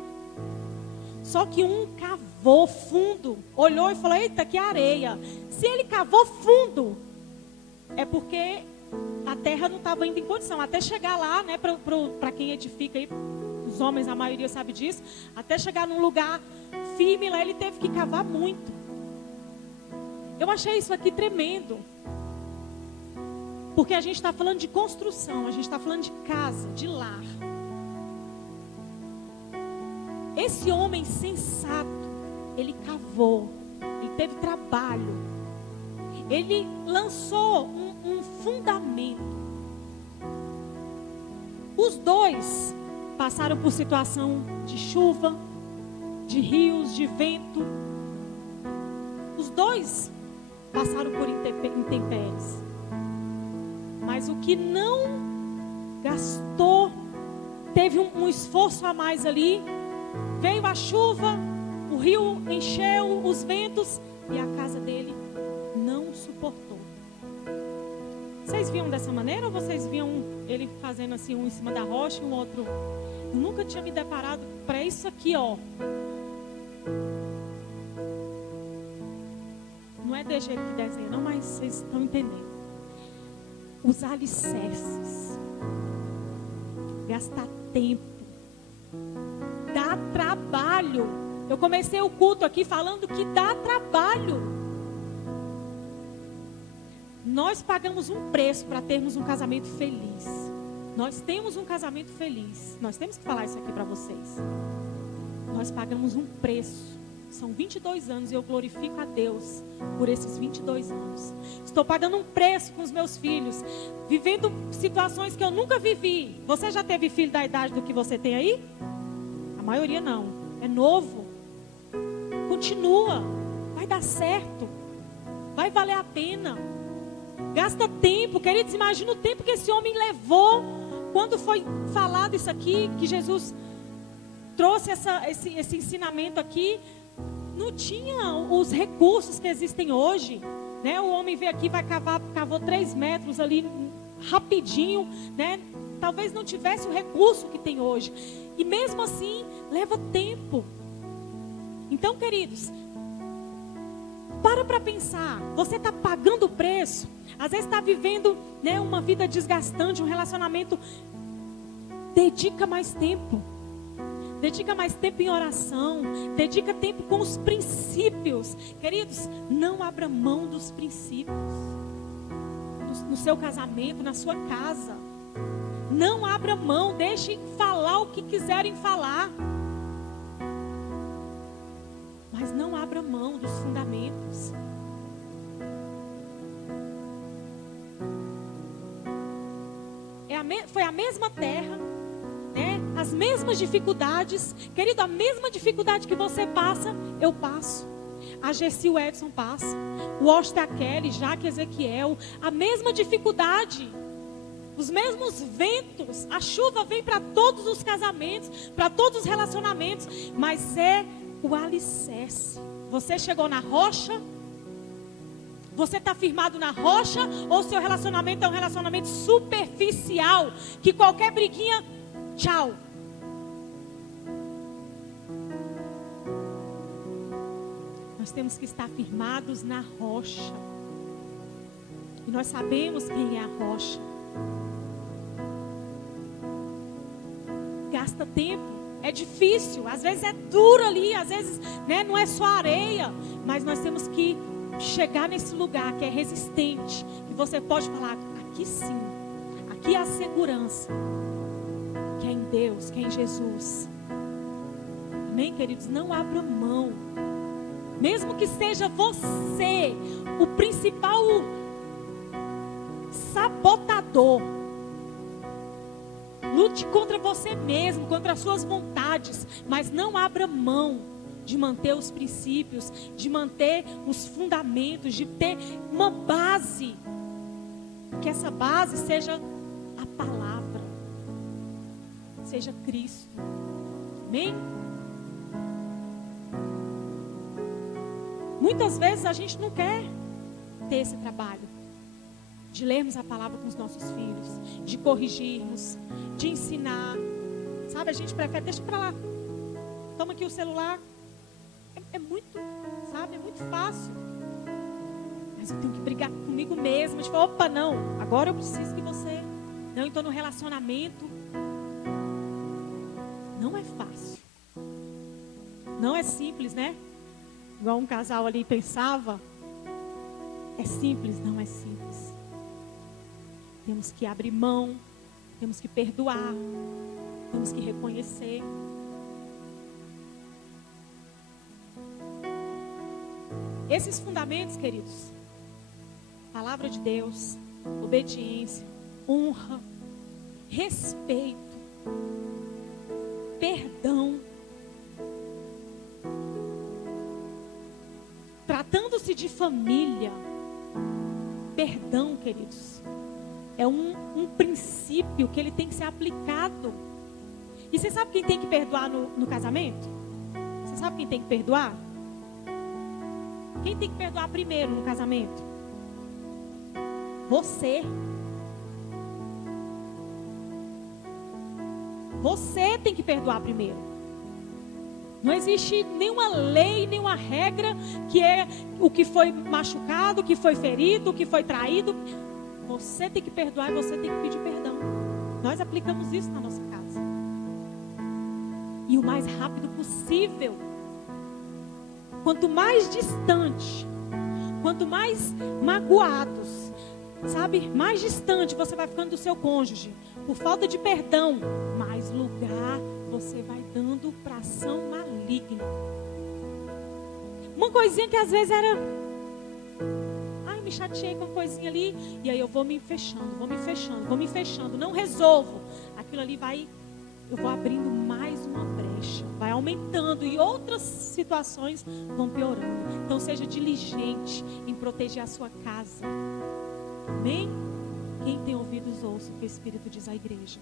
Só que um cavou fundo, olhou e falou, eita, que areia. Se ele cavou fundo, é porque a terra não estava indo em condição. Até chegar lá, né, para quem edifica, aí, os homens, a maioria sabe disso, até chegar num lugar firme lá, ele teve que cavar muito. Eu achei isso aqui tremendo. Porque a gente está falando de construção, a gente está falando de casa, de lar. Esse homem sensato, ele cavou, ele teve trabalho, ele lançou um fundamento. Os dois passaram por situação de chuva, de rios, de vento. Os dois passaram por intempéries. Mas o que não gastou, teve um esforço a mais ali. Veio a chuva, o rio encheu, os ventos, e a casa dele não suportou. Vocês viam dessa maneira ou vocês viam ele fazendo assim, um em cima da rocha e um outro? Eu nunca tinha me deparado para isso aqui, ó. Não é de jeito que desenha, não, mas vocês estão entendendo. Os alicerces. Gastar tempo. Dá trabalho. Eu comecei o culto aqui falando que dá trabalho. Nós pagamos um preço para termos um casamento feliz. Nós temos um casamento feliz. Nós temos que falar isso aqui para vocês. Nós pagamos um preço. São 22 anos e eu glorifico a Deus por esses 22 anos. Estou pagando um preço com os meus filhos. Vivendo situações que eu nunca vivi. Você já teve filho da idade do que você tem aí? A maioria não. É novo. Continua. Vai dar certo. Vai valer a pena. Gasta tempo. Queridos, imagina o tempo que esse homem levou. Quando foi falado isso aqui, que Jesus trouxe esse ensinamento aqui, não tinha os recursos que existem hoje, né? O homem veio aqui, cavou 3 metros ali, rapidinho, né? Talvez não tivesse o recurso que tem hoje. E mesmo assim, leva tempo. Então, queridos, para pensar. Você está pagando o preço. Às vezes está vivendo, né, uma vida desgastante, um relacionamento. Dedica mais tempo. Dedica mais tempo em oração. Dedica tempo com os princípios. Queridos, não abra mão dos princípios. No seu casamento, na sua casa. Não abra mão. Deixem falar o que quiserem falar. Mas não abra mão dos fundamentos. Foi a mesma terra, né? As mesmas dificuldades. Querido, a mesma dificuldade que você passa, eu passo. A Gessi, o Edson passa. O Oster, a Kelly, Jaque, Ezequiel. A mesma dificuldade. Os mesmos ventos, a chuva vem para todos os casamentos, para todos os relacionamentos, mas é o alicerce. Você chegou na rocha? Você está firmado na rocha? Ou seu relacionamento é um relacionamento superficial, que qualquer briguinha, tchau. Nós temos que estar firmados na rocha. E nós sabemos quem é a rocha. Gasta tempo, é difícil, às vezes é duro ali, às vezes, né, não é só areia, mas nós temos que chegar nesse lugar que é resistente, que você pode falar, aqui sim, aqui é a segurança, que é em Deus, que é em Jesus. Amém, queridos? Não abra mão, mesmo que seja você o principal sabotador. Lute contra você mesmo, contra as suas vontades, mas não abra mão de manter os princípios, de manter os fundamentos, de ter uma base. Que essa base seja a palavra, seja Cristo. Amém? Muitas vezes a gente não quer ter esse trabalho de lermos a palavra com os nossos filhos, de corrigirmos, de ensinar. Sabe, a gente prefere, deixa pra lá, toma aqui o celular. É muito, sabe, é muito fácil. Mas eu tenho que brigar comigo mesma, de falar, opa, não, agora eu preciso que você. Não, então no relacionamento não é fácil. Não é simples, né? Igual um casal ali pensava. É simples, não é simples. Temos que abrir mão, temos que perdoar, temos que reconhecer. Esses fundamentos, queridos, palavra de Deus, obediência, honra, respeito, perdão. Tratando-se de família, perdão, queridos, é um princípio que ele tem que ser aplicado. E você sabe quem tem que perdoar no casamento? Você sabe quem tem que perdoar? Quem tem que perdoar primeiro no casamento? Você. Você tem que perdoar primeiro. Não existe nenhuma lei, nenhuma regra que é o que foi machucado, o que foi ferido, o que foi traído. Você tem que perdoar e você tem que pedir perdão. Nós aplicamos isso na nossa casa. E o mais rápido possível. Quanto mais distante, quanto mais magoados, sabe, mais distante você vai ficando do seu cônjuge, por falta de perdão, mais lugar você vai dando para ação maligna. Uma coisinha que às vezes era, ai, me chateei com uma coisinha ali, e aí eu vou me fechando, não resolvo. Aquilo ali eu vou abrindo mais uma brecha, vai aumentando e outras situações vão piorando. Então seja diligente em proteger a sua casa. Amém? Quem tem ouvidos ouça o que o Espírito diz à igreja.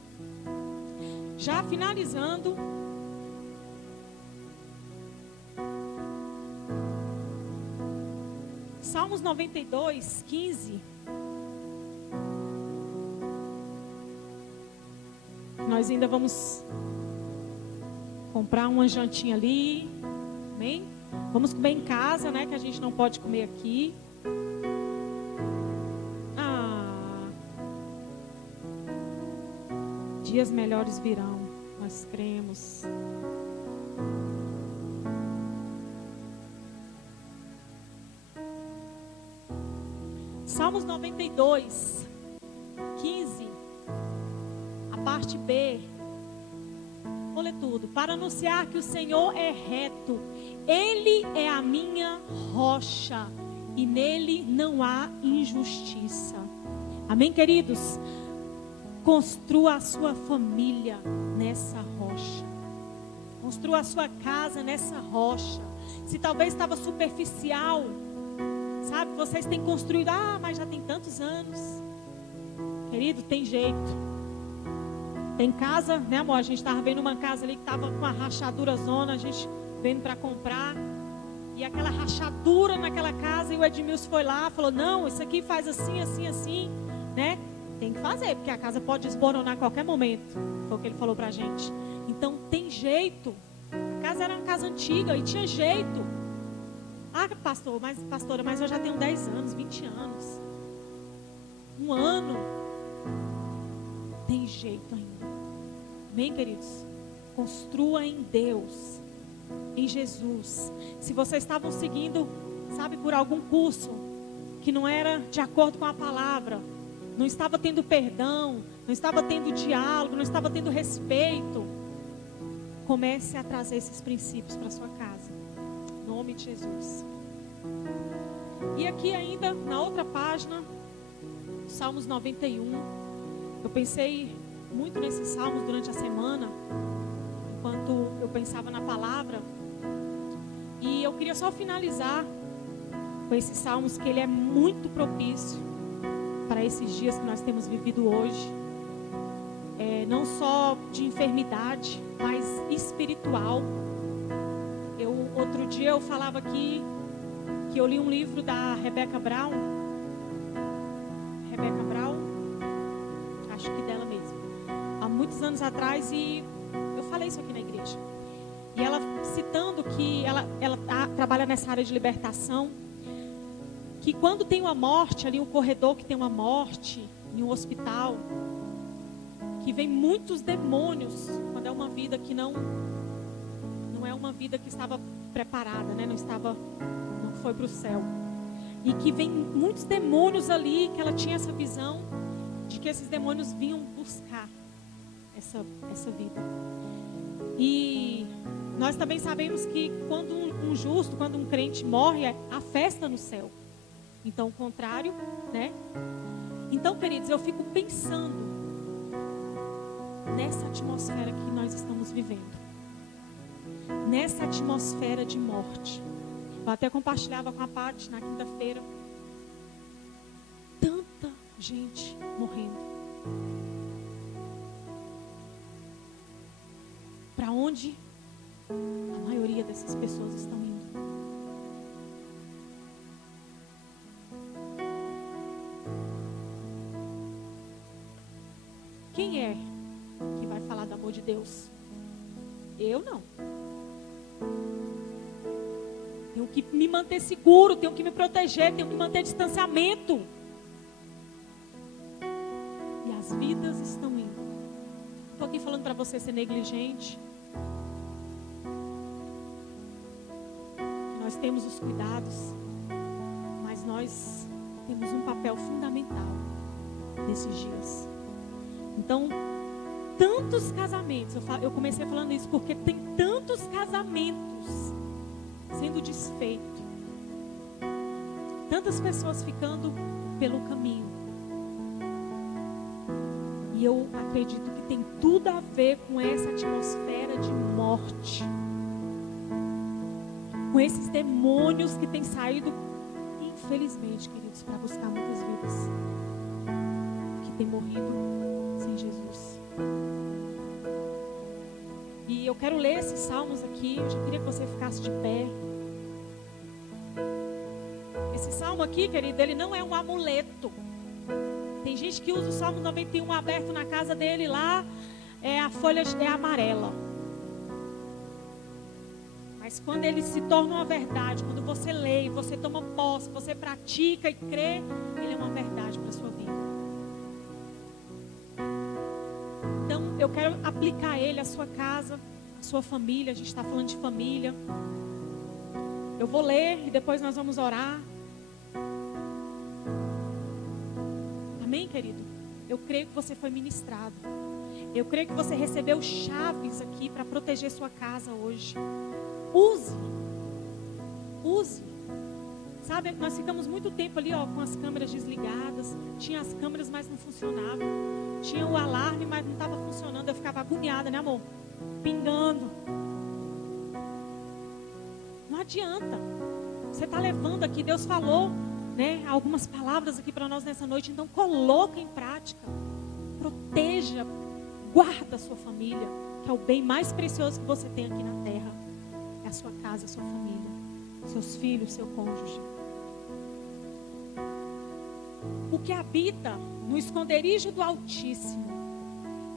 Já finalizando, Salmos 92, 15. Nós ainda vamos comprar uma jantinha ali, amém? Vamos comer em casa, né? Que a gente não pode comer aqui. Dias melhores virão, nós cremos. Salmos 92, 15, a parte B. Vou ler tudo. Para anunciar que o Senhor é reto, Ele é a minha rocha e nele não há injustiça. Amém, queridos? Construa a sua família nessa rocha. Construa a sua casa nessa rocha. Se talvez estava superficial, sabe? Vocês têm construído, mas já tem tantos anos. Querido, tem jeito. Tem casa, né, amor? A gente estava vendo uma casa ali que estava com uma rachadura zona, a gente vendo para comprar. E aquela rachadura naquela casa, e o Edmilson foi lá, falou, não, isso aqui faz assim, assim, assim, né? Tem que fazer, porque a casa pode desmoronar a qualquer momento. Foi o que ele falou pra gente. Então, tem jeito. A casa era uma casa antiga e tinha jeito. Ah, pastora, mas eu já tenho 10 anos, 20 anos. Um ano. Tem jeito ainda. Amém, queridos? Construa em Deus, em Jesus. Se vocês estavam seguindo, sabe, por algum curso que não era de acordo com a palavra, não estava tendo perdão, não estava tendo diálogo, não estava tendo respeito, comece a trazer esses princípios para sua casa. Em nome de Jesus. E aqui ainda, na outra página, Salmos 91. Eu pensei muito nesses salmos durante a semana, enquanto eu pensava na palavra. E eu queria só finalizar com esses salmos, que ele é muito propício para esses dias que nós temos vivido hoje. Não só de enfermidade, mas espiritual. Outro dia eu falava aqui que eu li um livro da Rebecca Brown, acho que dela mesmo, há muitos anos atrás, e eu falei isso aqui na igreja. E ela citando que ela trabalha nessa área de libertação, que quando tem uma morte, ali um corredor que tem uma morte, em um hospital, que vem muitos demônios, quando é uma vida que não é uma vida que estava preparada, né? Não foi para o céu. E que vem muitos demônios ali, que ela tinha essa visão de que esses demônios vinham buscar essa vida. E nós também sabemos que quando um justo, quando um crente morre, há festa no céu. Então, o contrário, né? Então, queridos, eu fico pensando nessa atmosfera que nós estamos vivendo. Nessa atmosfera de morte. Eu até compartilhava com a Paty na quinta-feira. Tanta gente morrendo. Para onde a maioria dessas pessoas estão indo? Quem é que vai falar do amor de Deus? Eu não. Tenho que me manter seguro, tenho que me proteger, tenho que manter distanciamento. E as vidas estão indo. Estou aqui falando para você ser negligente. Nós temos os cuidados, mas nós temos um papel fundamental nesses dias. Então, tantos casamentos, eu comecei falando isso porque tem tantos casamentos sendo desfeitos, tantas pessoas ficando pelo caminho. E eu acredito que tem tudo a ver com essa atmosfera de morte, com esses demônios que têm saído, infelizmente, queridos, para buscar muitas vidas que têm morrido sem Jesus. E eu quero ler esses salmos aqui. Eu já queria que você ficasse de pé. Esse salmo aqui, querido, ele não é um amuleto. Tem gente que usa o Salmo 91 aberto na casa dele lá, a folha é amarela. Mas quando ele se torna uma verdade, quando você lê, você toma posse, você pratica e crê, ele é uma verdade para a sua vida. Então, eu quero aplicar ele à sua casa, à sua família. A gente está falando de família. Eu vou ler e depois nós vamos orar. Amém, querido? Eu creio que você foi ministrado. Eu creio que você recebeu chaves aqui para proteger sua casa hoje. Use. Sabe, nós ficamos muito tempo ali, com as câmeras desligadas. Tinha as câmeras, mas não funcionavam. Tinha o alarme, mas não estava funcionando. Eu ficava agoniada, né, amor? Pingando. Não adianta. Você está levando aqui, Deus falou, né, algumas palavras aqui para nós nessa noite. Então coloque em prática. Proteja, guarda a sua família, que é o bem mais precioso que você tem aqui na terra. É a sua casa, a sua família, seus filhos, seu cônjuge. O que habita no esconderijo do Altíssimo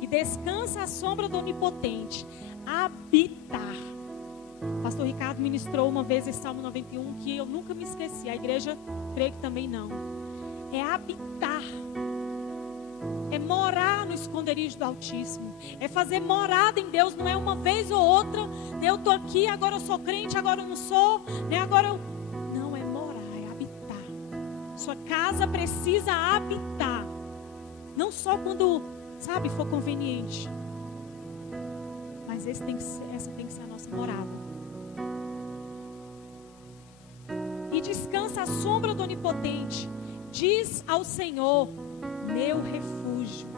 e descansa à sombra do Onipotente. Habitar. O pastor Ricardo ministrou uma vez esse Salmo 91 que eu nunca me esqueci. A igreja, creio que também não. É habitar. É morar no esconderijo do Altíssimo. É fazer morada em Deus. Não é uma vez ou outra. Eu estou aqui, agora eu sou crente, agora eu não sou. Né? Agora eu... Não, é morar, é habitar. Sua casa precisa habitar. Não só quando, sabe, for conveniente. Mas essa tem que ser a nossa morada. E descansa à sombra do Onipotente. Diz ao Senhor, meu refúgio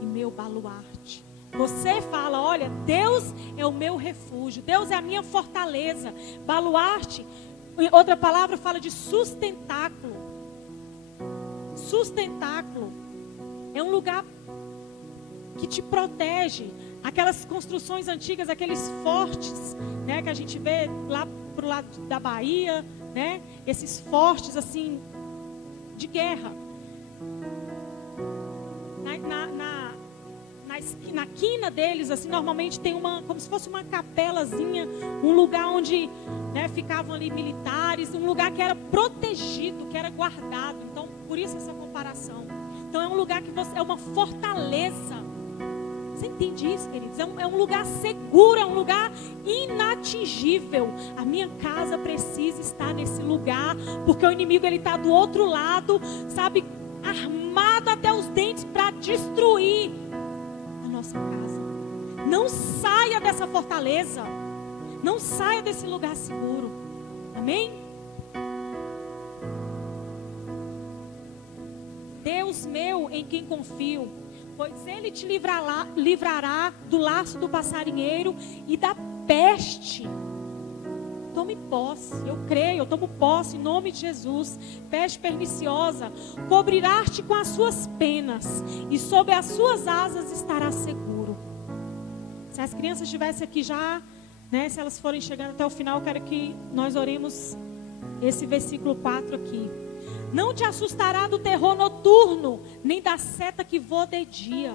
e meu baluarte. Você fala, olha, Deus é o meu refúgio, Deus é a minha fortaleza. Baluarte, outra palavra fala de sustentáculo. Sustentáculo é um lugar que te protege. Aquelas construções antigas, aqueles fortes, né, que a gente vê lá pro lado da Bahia, né? Esses fortes assim de guerra. Na quina deles, assim, normalmente tem uma, como se fosse uma capelazinha, um lugar onde, né, ficavam ali militares, um lugar que era protegido, que era guardado. Então, por isso essa comparação. Então, é um lugar que é uma fortaleza. Você entende isso, queridos? É um lugar seguro, é um lugar inatingível. A minha casa precisa estar nesse lugar, porque o inimigo ele está do outro lado, sabe, armado até os dentes para destruir a nossa casa. Não saia dessa fortaleza, não saia desse lugar seguro. Amém? Deus meu, em quem confio, pois Ele te livrará do laço do passarinheiro e da peste. Tome posse, eu creio, eu tomo posse em nome de Jesus. Peste perniciosa, cobrirá-te com as suas penas, e sob as suas asas estarás seguro. Se as crianças estivessem aqui já, né, se elas forem chegando até o final, eu quero que nós oremos esse versículo 4 aqui. Não te assustará do terror noturno, nem da seta que voa de dia,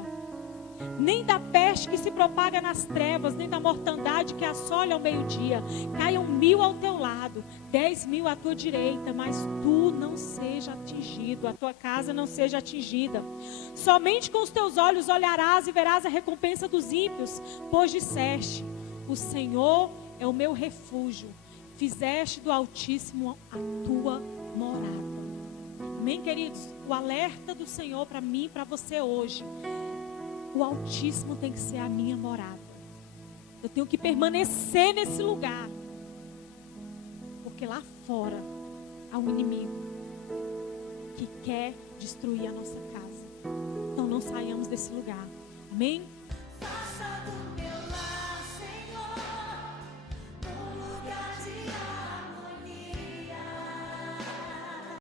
nem da peste que se propaga nas trevas, nem da mortandade que assola ao meio-dia. Caiam 1000 ao teu lado, 10.000 à tua direita, mas tu não seja atingido, a tua casa não seja atingida. Somente com os teus olhos olharás e verás a recompensa dos ímpios, pois disseste, o Senhor é o meu refúgio, fizeste do Altíssimo a tua morada. Amém, queridos? O alerta do Senhor para mim e para você hoje. O Altíssimo tem que ser a minha morada. Eu tenho que permanecer nesse lugar. Porque lá fora há um inimigo que quer destruir a nossa casa. Então não saiamos desse lugar. Amém? Faça do